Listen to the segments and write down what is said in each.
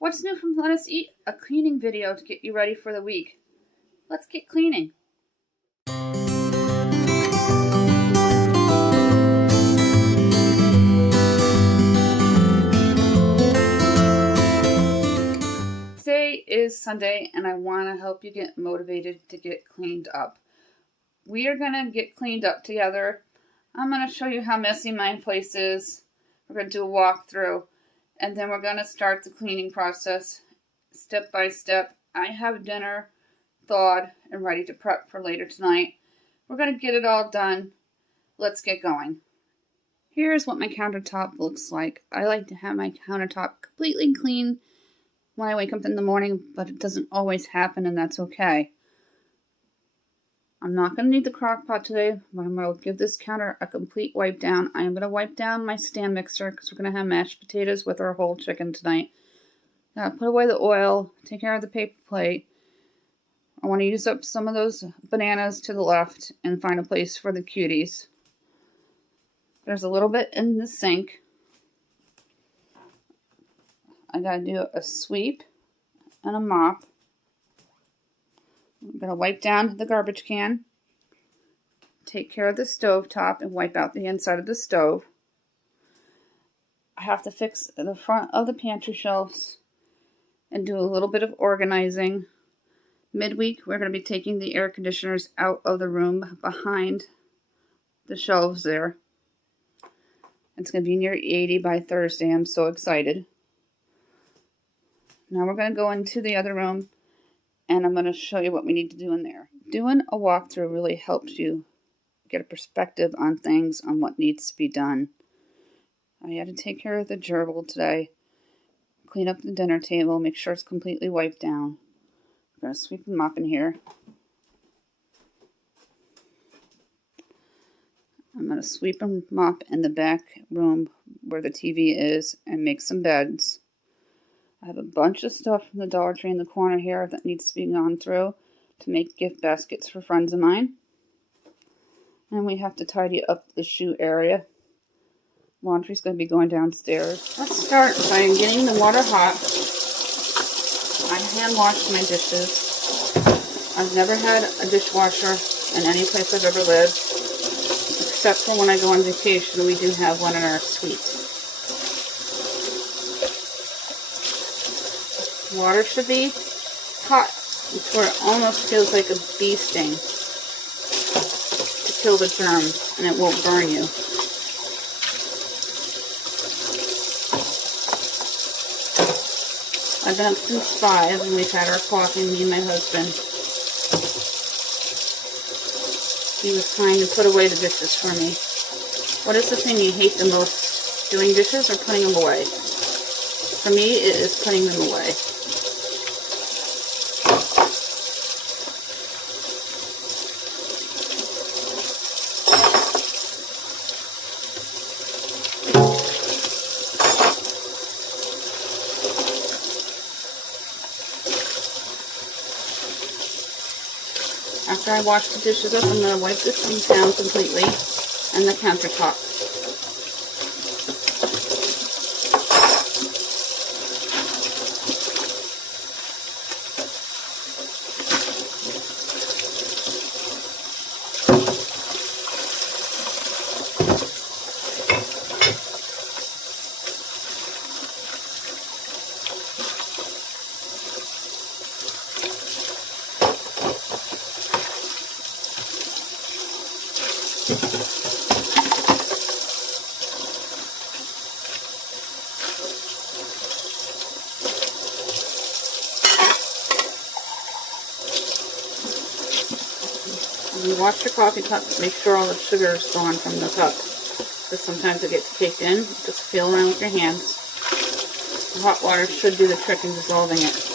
What's new from Let Us Eat? A cleaning video to get you ready for the week. Let's get cleaning. Today is Sunday and I want to help you get motivated to get cleaned up. We are going to get cleaned up together. I'm going to show you how messy my place is. We're going to do a walkthrough and then we're going to start the cleaning process step by step. I have dinner thawed and ready to prep for later tonight. We're going to get it all done. Let's get going. Here's what my countertop looks like. I like to have my countertop completely clean when I wake up in the morning, but it doesn't always happen, and that's okay. I'm not going to need the crock pot today, but I'm going to give this counter a complete wipe down. I am going to wipe down my stand mixer because we're going to have mashed potatoes with our whole chicken tonight. Now, put away the oil, take care of the paper plate. I want to use up some of those bananas to the left and find a place for the cuties. There's a little bit in the sink. I got to do a sweep and a mop. I'm going to wipe down the garbage can, take care of the stove top, and wipe out the inside of the stove. I have to fix the front of the pantry shelves and do a little bit of organizing. Midweek, we're going to be taking the air conditioners out of the room behind the shelves there. It's going to be near 80 by Thursday. I'm so excited. Now we're going to go into the other room and I'm going to show you what we need to do in there. Doing a walkthrough really helps you get a perspective on things, on what needs to be done. I had to take care of the gerbil today, clean up the dinner table, make sure it's completely wiped down. I'm going to sweep and mop in here. I'm going to sweep and mop in the back room where the TV is and make some beds. I have a bunch of stuff from the Dollar Tree in the corner here that needs to be gone through to make gift baskets for friends of mine. And we have to tidy up the shoe area. Laundry's going to be going downstairs. Let's start by getting the water hot. I hand wash my dishes. I've never had a dishwasher in any place I've ever lived, except for when I go on vacation. We do have one in our suite. Water should be hot before it almost feels like a bee sting to kill the germs, and it won't burn you. I've been up since 5 and we've had our coffee, me and my husband. He was trying to put away the dishes for me. What is the thing you hate the most, doing dishes or putting them away? For me, it is putting them away. After I wash the dishes up, I'm going to wipe the sink down completely and the countertop. When you wash your coffee cup, make sure all the sugar is gone from the cup, because sometimes it gets caked in. Just feel around with your hands. The hot water should do the trick in dissolving it.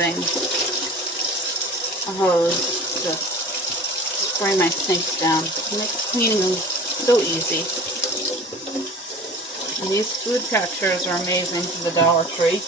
having a hose to spray my sinks down. It makes cleaning so easy. And these food catchers are amazing from the Dollar Tree.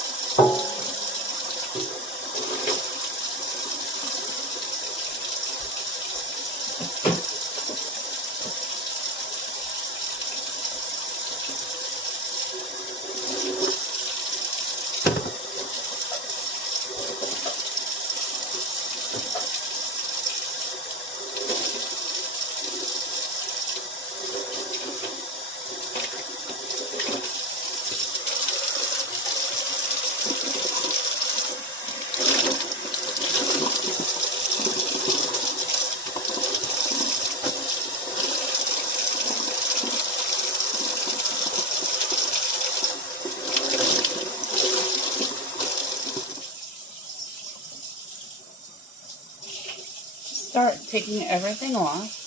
Start taking everything off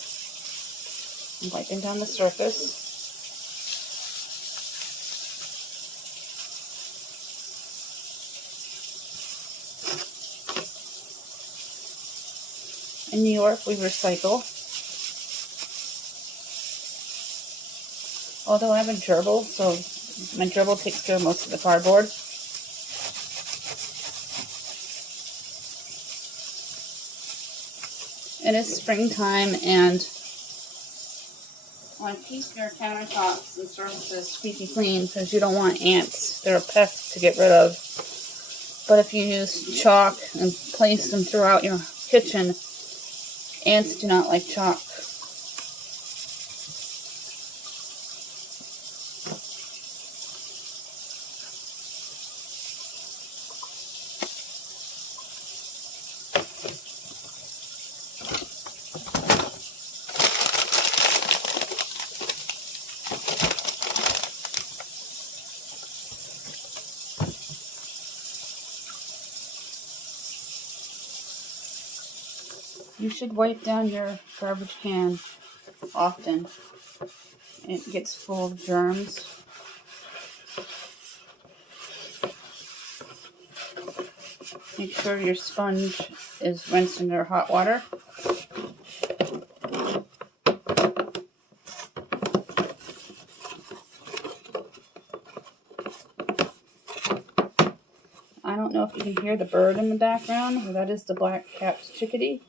and wiping down the surface. In New York, we recycle. Although I have a gerbil, so my gerbil takes care of most of the cardboard. It is springtime, and want to keep your countertops and surfaces squeaky clean because you don't want ants. They're a pest to get rid of. But if you use chalk and place them throughout your kitchen, ants do not like chalk. You should wipe down your garbage can often. It gets full of germs. Make sure your sponge is rinsed under hot water. I don't know if you can hear the bird in the background, but that is the black-capped chickadee.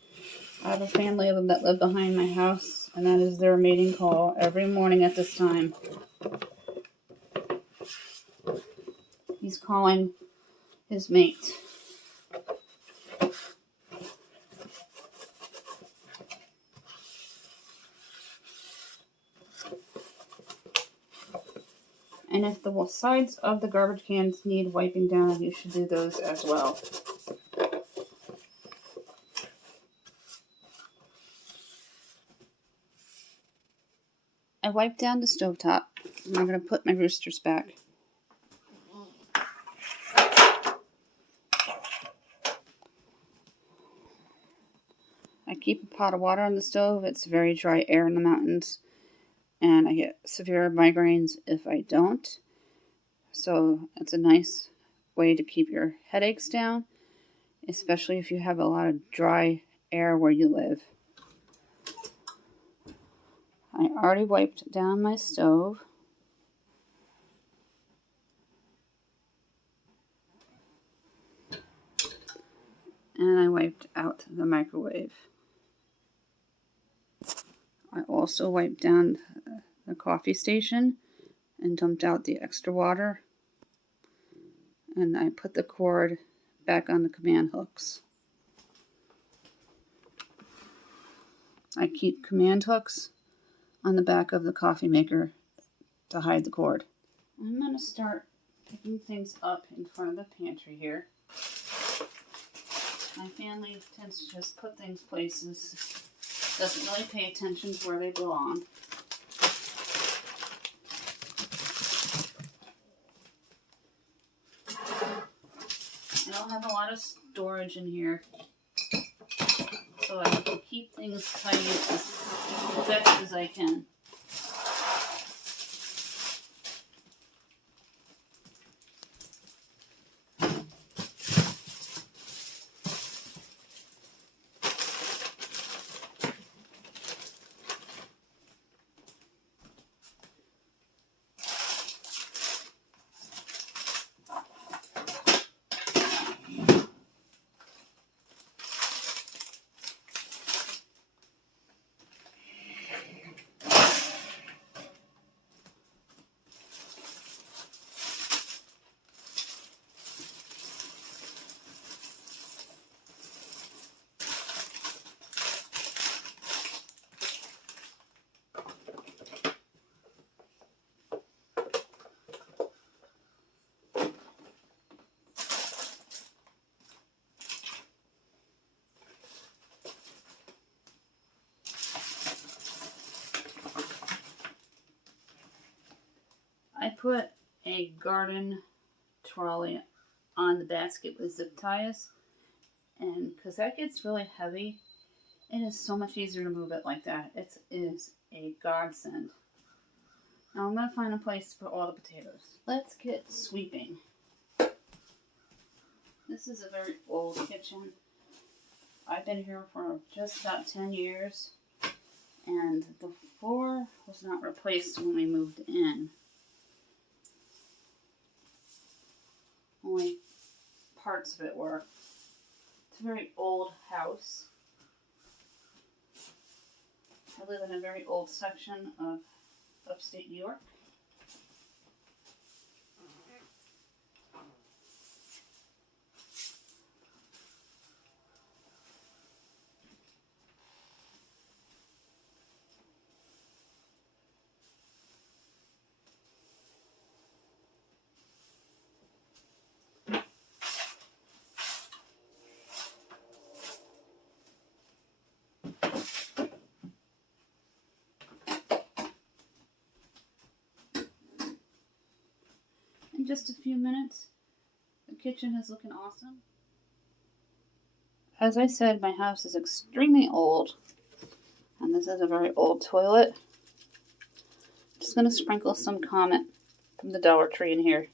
I have a family of them that live behind my house, and that is their mating call every morning at this time. He's calling his mate. And if the sides of the garbage cans need wiping down, you should do those as well. I wiped down the stovetop. And I'm going to put my roosters back. I keep a pot of water on the stove. It's very dry air in the mountains, and I get severe migraines if I don't. So it's a nice way to keep your headaches down, especially if you have a lot of dry air where you live. I already wiped down my stove. And I wiped out the microwave. I also wiped down the coffee station and dumped out the extra water. And I put the cord back on the command hooks. I keep command hooks on the back of the coffee maker to hide the cord. I'm going to start picking things up in front of the pantry here. My family tends to just put things places, doesn't really pay attention to where they belong. I don't have a lot of storage in here, so I can keep things tidy as best as I can. I put a garden trolley on the basket with zip ties, and because that gets really heavy, it is so much easier to move it like that. It is a godsend. Now I'm going to find a place to put all the potatoes. Let's get sweeping. This is a very old kitchen. I've been here for just about 10 years, and the floor was not replaced when we moved in. Only parts of it were. It's a very old house. I live in a very old section of upstate New York. In just a few minutes, the kitchen is looking awesome. As I said, my house is extremely old, and this is a very old toilet. I'm just going to sprinkle some Comet from the Dollar Tree in here.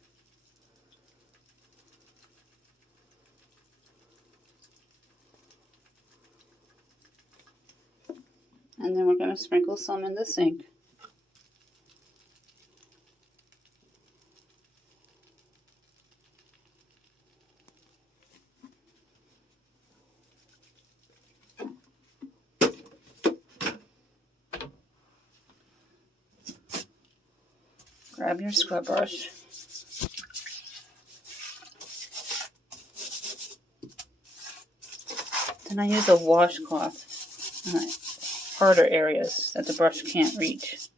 And then we're going to sprinkle some in the sink. Grab your scrub brush. Then I use a washcloth on harder areas that the brush can't reach.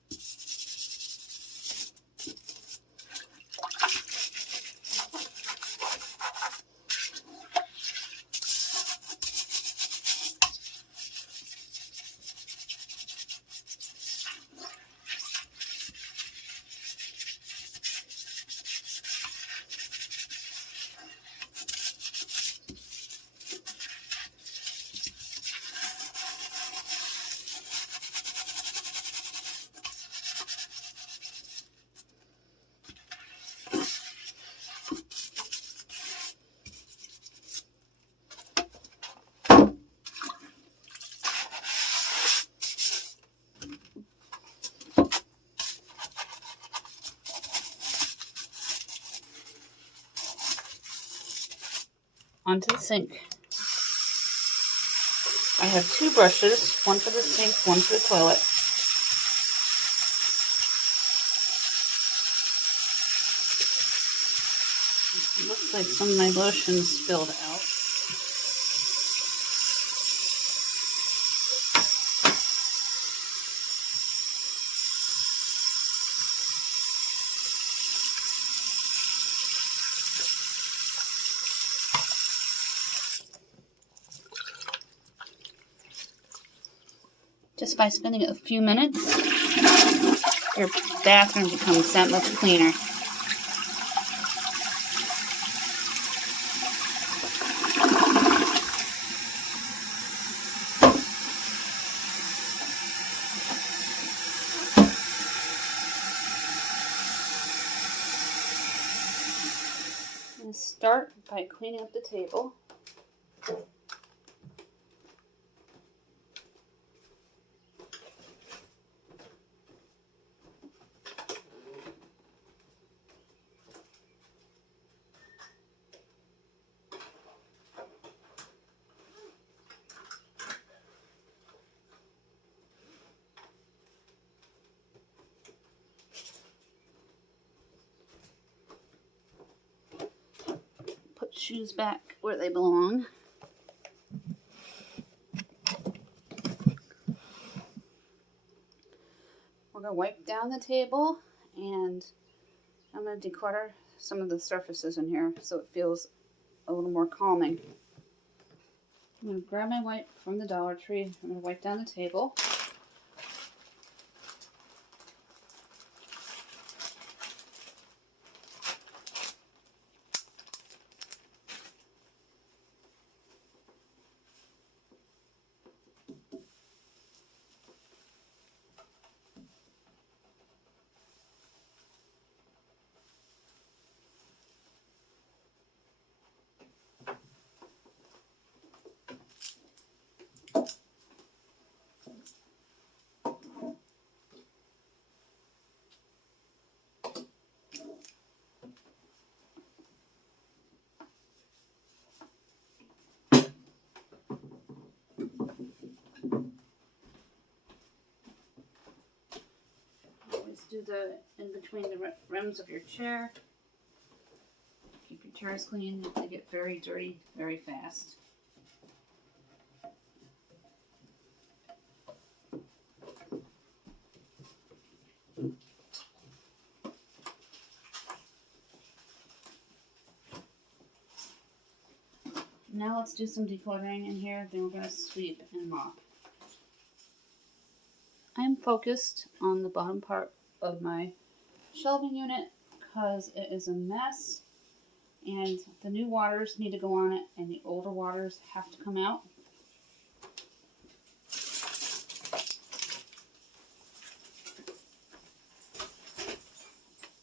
Onto the sink. I have two brushes, one for the sink, one for the toilet. It looks like some of my lotion spilled out. Just by spending a few minutes, your bathroom becomes that much cleaner. I'm going to start by cleaning up the table. Put shoes back where they belong. We're going to wipe down the table, and I'm going to declutter some of the surfaces in here so it feels a little more calming. I'm going to grab my wipe from the Dollar Tree. I'm going to wipe down the table. in between the rims of your chair. Keep your chairs clean. They get very dirty very fast. Now let's do some decluttering in here, then we're going to sweep and mop. I'm focused on the bottom part of my shelving unit because it is a mess and the new waters need to go on it and the older waters have to come out.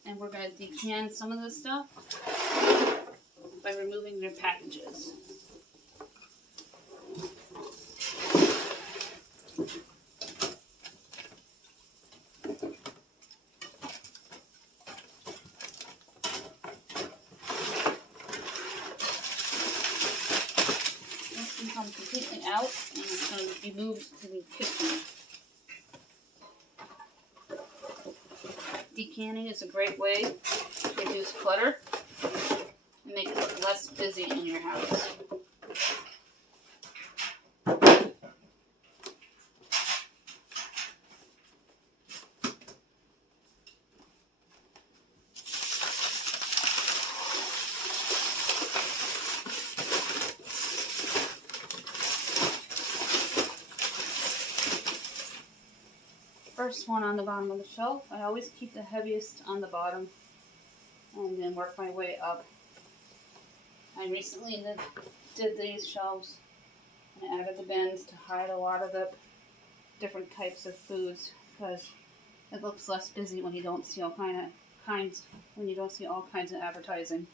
And we're going to decan some of this stuff by removing their packages. Come completely out and it's going to be moved to the kitchen. Decanning is a great way to reduce clutter and make it look less busy in your house. First one on the bottom of the shelf. I always keep the heaviest on the bottom and then work my way up. I recently did these shelves and added the bins to hide a lot of the different types of foods because it looks less busy when you don't see all kinds of advertising.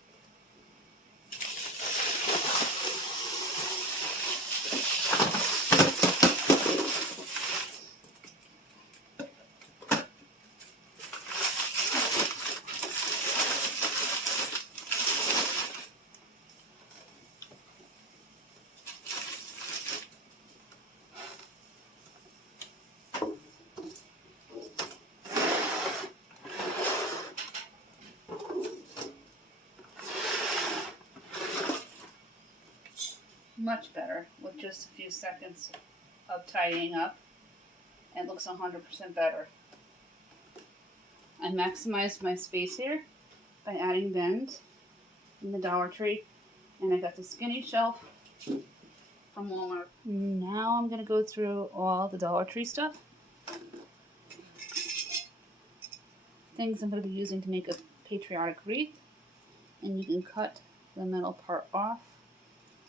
Much better with just a few seconds of tidying up and looks 100% better. I maximized my space here by adding bins in the Dollar Tree and I got the skinny shelf from Walmart. Now I'm going to go through all the Dollar Tree stuff. Things I'm going to be using to make a patriotic wreath, and you can cut the metal part off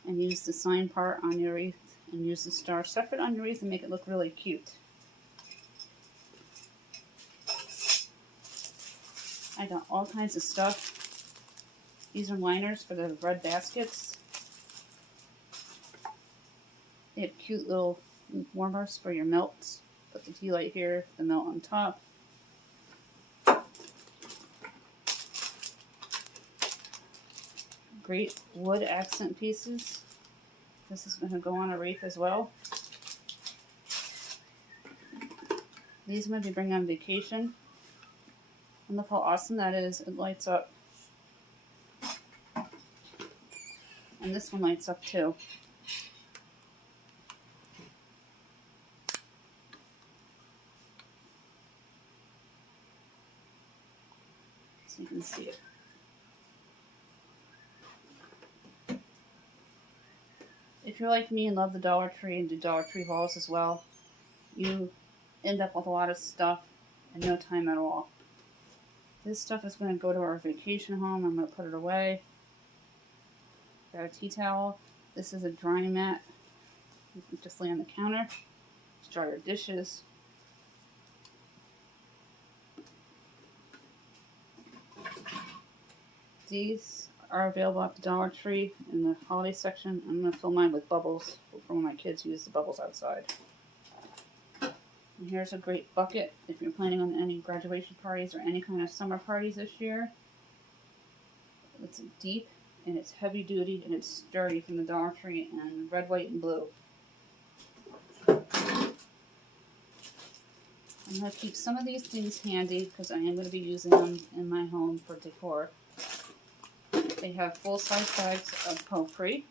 and use the sign part on your wreath and use the star separate on your wreath and make it look really cute. I got all kinds of stuff. These are liners for the red baskets. They have cute little warmers for your melts. Put the tea light here, the melt on top. Great wood accent pieces. This is going to go on a wreath as well. These I'm going to bring on vacation. And look how awesome that is. It lights up. And this one lights up too. So you can see it. If you're like me and love the Dollar Tree and do Dollar Tree hauls as well, you end up with a lot of stuff in no time at all. This stuff is going to go to our vacation home. I'm going to put it away. Got a tea towel. This is a drying mat. You can just lay on the counter to dry your dishes. These are available at the Dollar Tree in the holiday section. I'm going to fill mine with bubbles for when my kids use the bubbles outside. And here's a great bucket if you're planning on any graduation parties or any kind of summer parties this year. It's deep and it's heavy duty and it's sturdy from the Dollar Tree and red, white, and blue. I'm going to keep some of these things handy because I am going to be using them in my home for decor. They have full-size bags of potpourri.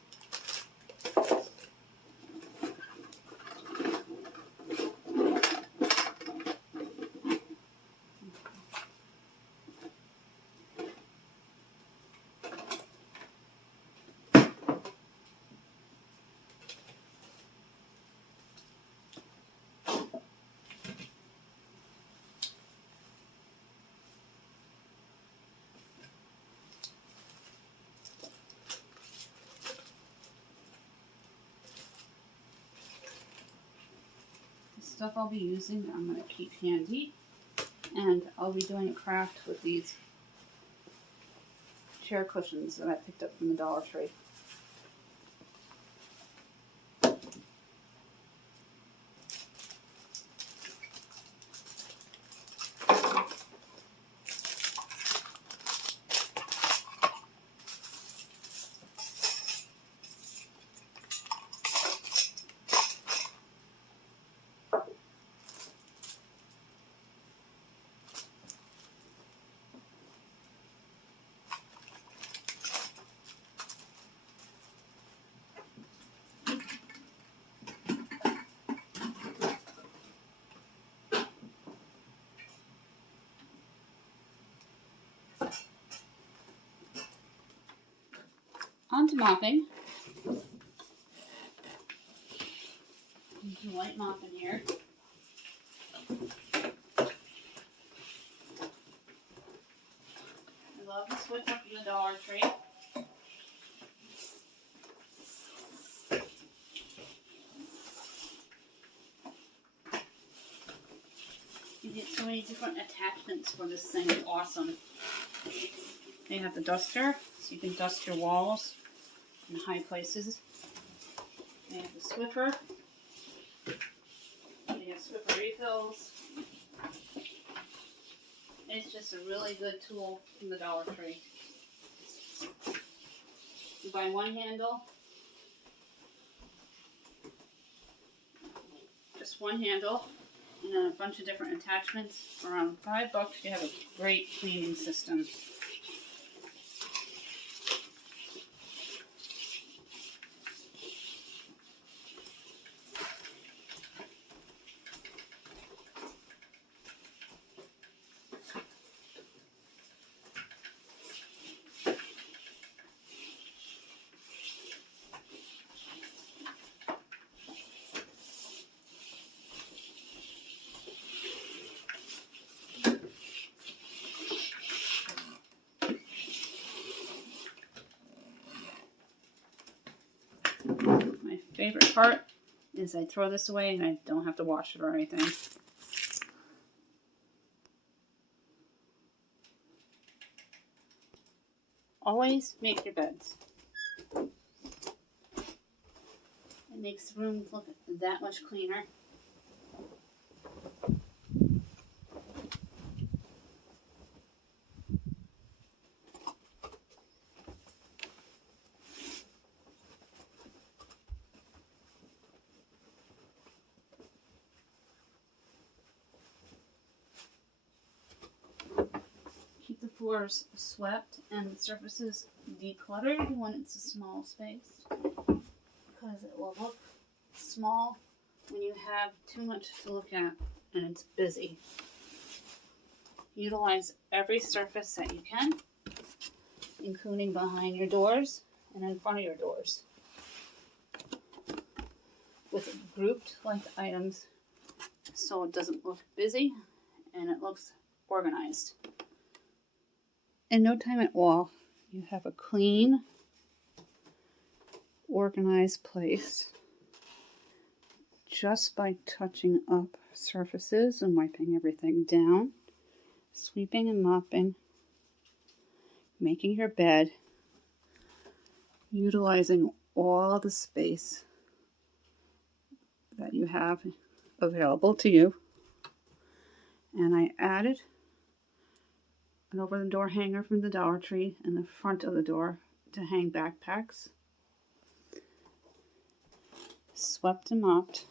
Stuff I'll be using, I'm going to keep handy, and I'll be doing a craft with these chair cushions that I picked up from the Dollar Tree. On to mopping. Do light mopping here. I love the Swiffer from the Dollar Tree. You get so many different attachments for this thing. It's awesome. They have the duster, so you can dust your walls in high places. They have the Swiffer. They have Swiffer refills. It's just a really good tool from the Dollar Tree. You buy one handle, just one handle, and then a bunch of different attachments. For around $5, you have a great cleaning system. My favorite part is I throw this away and I don't have to wash it or anything. Always make your beds. It makes the room look that much cleaner. Keep the floors swept and the surfaces decluttered when it's a small space, because it will look small when you have too much to look at and it's busy. Utilize every surface that you can, including behind your doors and in front of your doors, with grouped like items so it doesn't look busy and it looks organized. In no time at all, you have a clean, organized place just by touching up surfaces and wiping everything down, sweeping and mopping, making your bed, utilizing all the space that you have available to you. And I added an over-the-door hanger from the Dollar Tree in the front of the door to hang backpacks. Swept and mopped.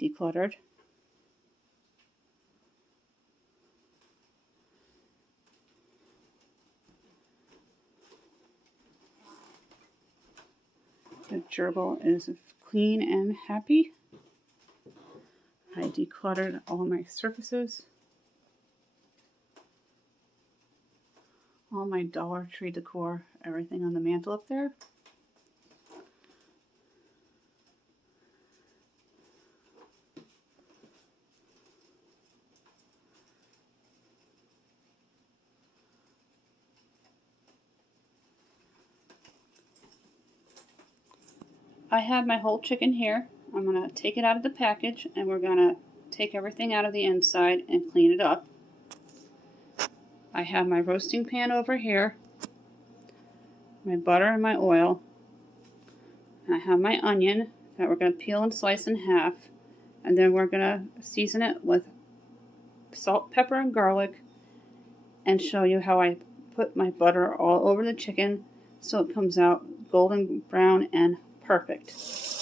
decluttered. The gerbil is clean and happy. I decluttered all my surfaces. All my Dollar Tree decor, everything on the mantle up there. I have my whole chicken here. I'm going to take it out of the package and we're going to take everything out of the inside and clean it up. I have my roasting pan over here, my butter and my oil. And I have my onion that we're going to peel and slice in half. And then we're going to season it with salt, pepper, and garlic and show you how I put my butter all over the chicken so it comes out golden brown and perfect.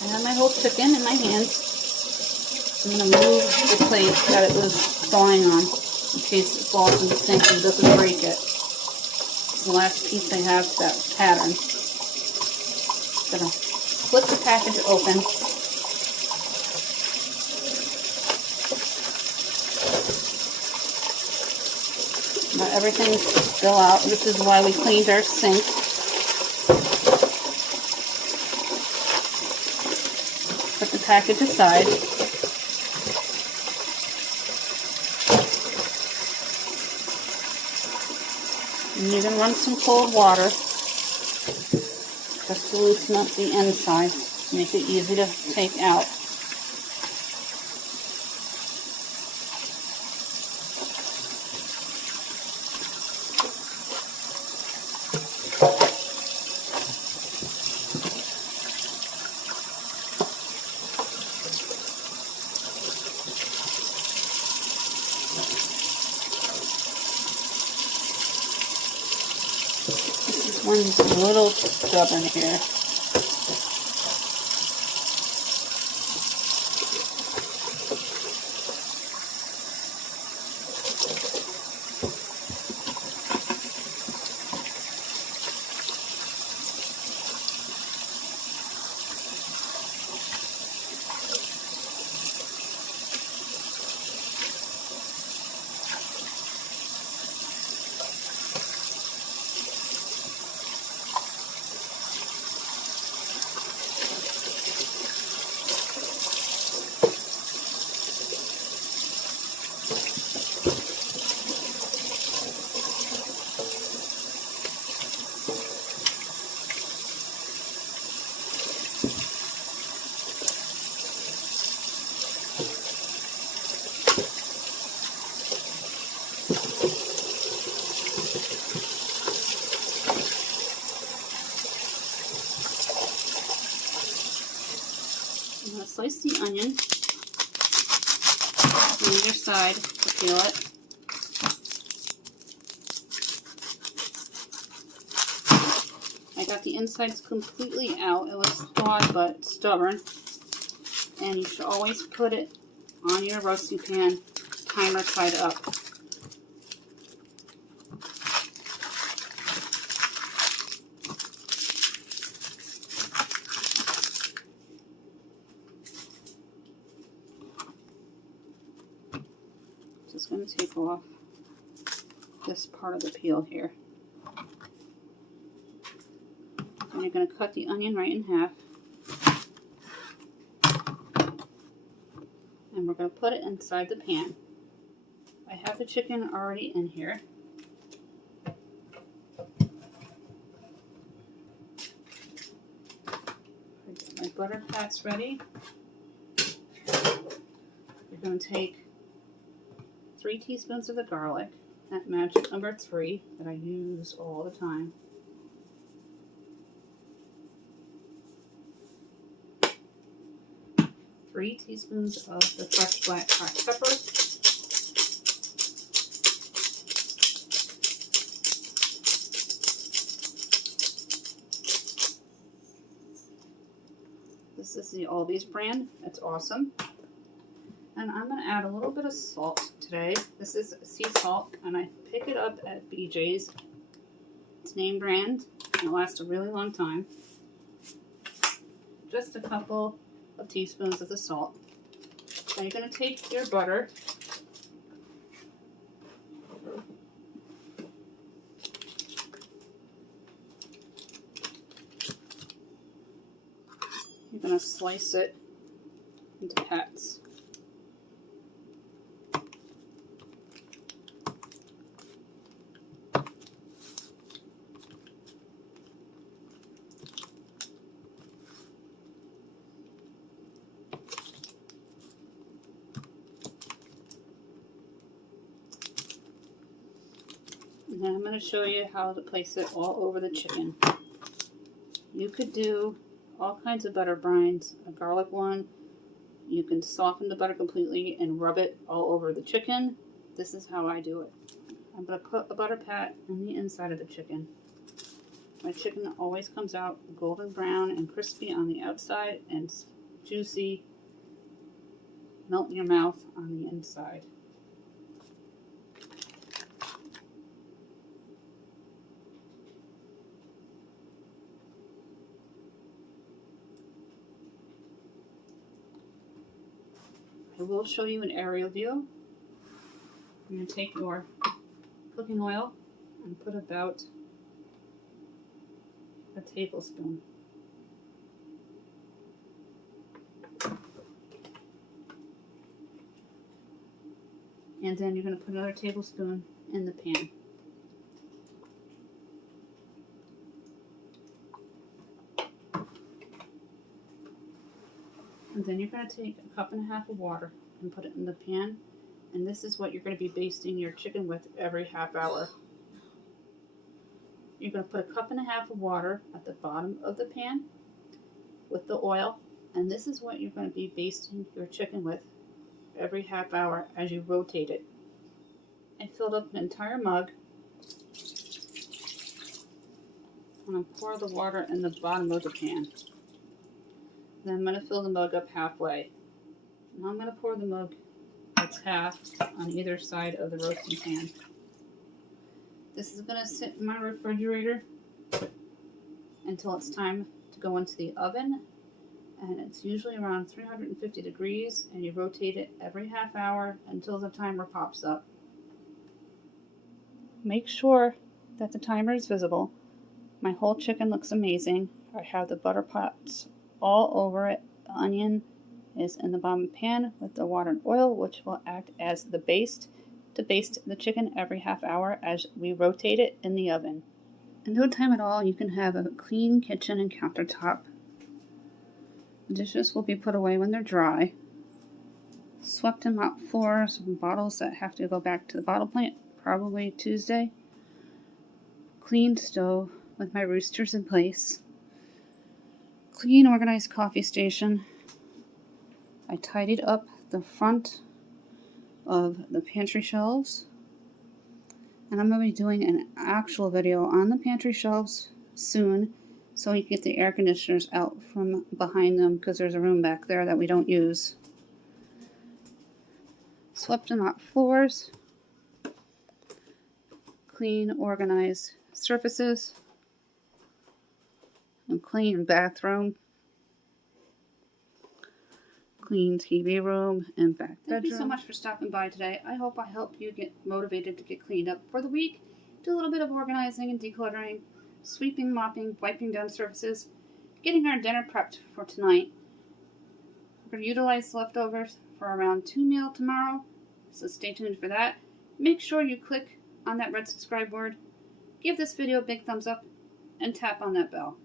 I have my whole chicken in my hands. I'm going to move the plate that it was thawing on in case it falls in the sink and doesn't break it. It's the last piece I have to that pattern. I'm going to flip the package open. Now everything's still out. This is why we cleaned our sink. Put the package aside. And you can run some cold water just to loosen up the inside, make it easy to take out. This one's a little stubborn here. I'm going to slice the onion on either side to peel it. I got the insides completely out. It was thawed but stubborn. And you should always put it on your roasting pan, timer side up. Just going to take off this part of the peel here. And you're going to cut the onion right in half. And we're going to put it inside the pan. I have the chicken already in here. I got my butter pats ready. We're going to take 3 teaspoons of the garlic, that magic number 3 that I use all the time. Three teaspoons of the fresh black cracked pepper. This is the Aldi's brand. It's awesome. And I'm going to add a little bit of salt today. This is sea salt, and I pick it up at BJ's. It's name brand, and it lasts a really long time. Just a couple of teaspoons of the salt. Now you're going to take your butter. You're going to slice it into pats. And then I'm going to show you how to place it all over the chicken. You could do all kinds of butter brines. A garlic one, you can soften the butter completely and rub it all over the chicken. This is how I do it. I'm going to put a butter pat on the inside of the chicken. My chicken always comes out golden brown and crispy on the outside and juicy, melt in your mouth on the inside. I will show you an aerial view. You're going to take your cooking oil and put about a tablespoon. And then you're going to put another tablespoon in the pan. And then you're going to take a cup and a half of water and put it in the pan. And this is what you're going to be basting your chicken with every half hour. You're going to put a cup and a half of water at the bottom of the pan with the oil. And this is what you're going to be basting your chicken with every half hour as you rotate it. I filled up an entire mug. I'm going to pour the water in the bottom of the pan. Then I'm going to fill the mug up halfway. Now I'm going to pour the mug that's half on either side of the roasting pan. This is going to sit in my refrigerator until it's time to go into the oven. And it's usually around 350 degrees, and you rotate it every half hour until the timer pops up. Make sure that the timer is visible. My whole chicken looks amazing. I have the butter pots all over it. The onion is in the bottom of the pan with the water and oil, which will act as the baste to baste the chicken every half hour as we rotate it in the oven. In no time at all, you can have a clean kitchen and countertop. The dishes will be put away when they're dry. Swept and mopped floors, bottles that have to go back to the bottle plant, probably Tuesday. Cleaned stove with my roosters in place. Clean, organized coffee station. I tidied up the front of the pantry shelves. And I'm going to be doing an actual video on the pantry shelves soon, so we can get the air conditioners out from behind them, because there's a room back there that we don't use. Swept and mopped floors. Clean, organized surfaces. A clean bathroom. Clean TV room and back bedroom. Thank you so much for stopping by today. I hope I helped you get motivated to get cleaned up for the week. Do a little bit of organizing and decluttering, sweeping, mopping, wiping down surfaces, getting our dinner prepped for tonight. We're going to utilize the leftovers for a round 2 meal tomorrow, so stay tuned for that. Make sure you click on that red subscribe word, give this video a big thumbs up, and tap on that bell.